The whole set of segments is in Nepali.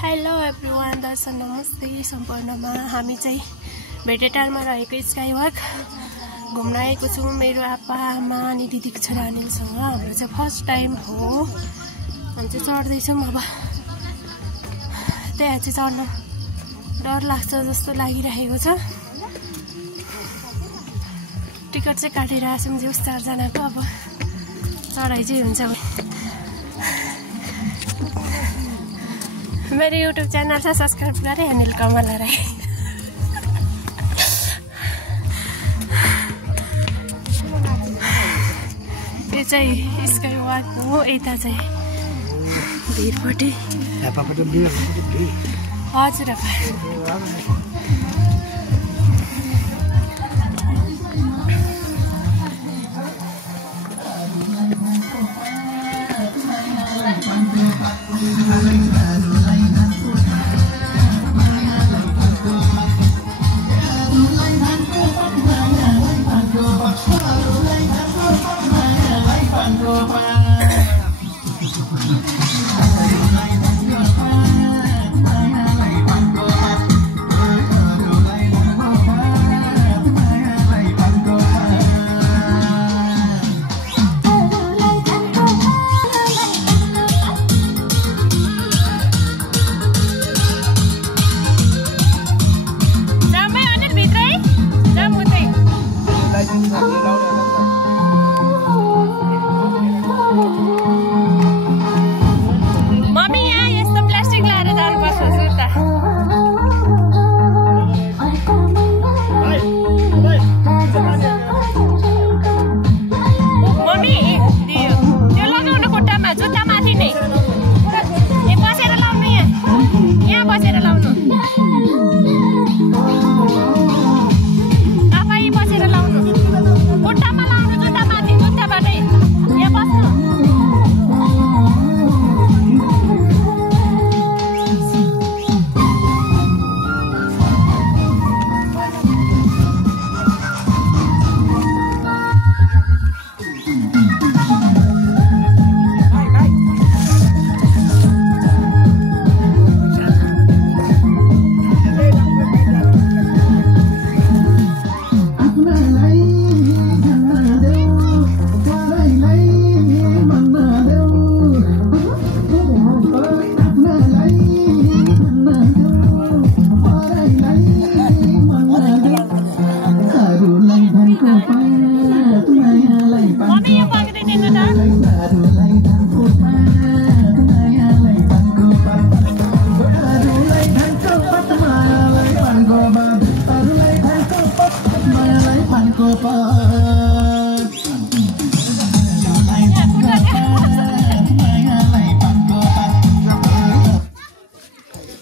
हेलो एभ्रिवान, दर्शन नमस्ते सम्पूर्णमा। हामी चाहिँ भेटेटारमा रहेको स्काई वक घुम्न आएको छौँ मेरो आप्पा आमा अनि दिदीको छोरा अनिलसँग। हाम्रो चाहिँ फर्स्ट टाइम हो। हामी चाहिँ चढ्दैछौँ। अब त्यहाँ चाहिँ चढ्नु डर लाग्छ जस्तो लागिरहेको छ। टिकट चाहिँ काटेर आछौँ जे 4 जनाको। अब चढाइ चाहिँ हुन्छ। मेरो युट्युब च्यानल छ, सब्सक्राइब गरेँ। अनिल कमला राई। यो चाहिँ स्काई वक हो। यता चाहिँ भिरपट्टि हजुर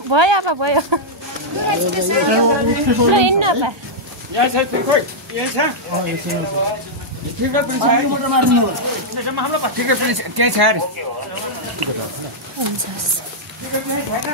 भयो apa भयो ल हिँड्नु apa यहाँ छ खोइ यहाँ छ टिकट पनि छ मोटर मार्नु त्यसमा हाम्रो टिकट पनि त्यही छ अरे हुन्छ टिकट पनि छैन।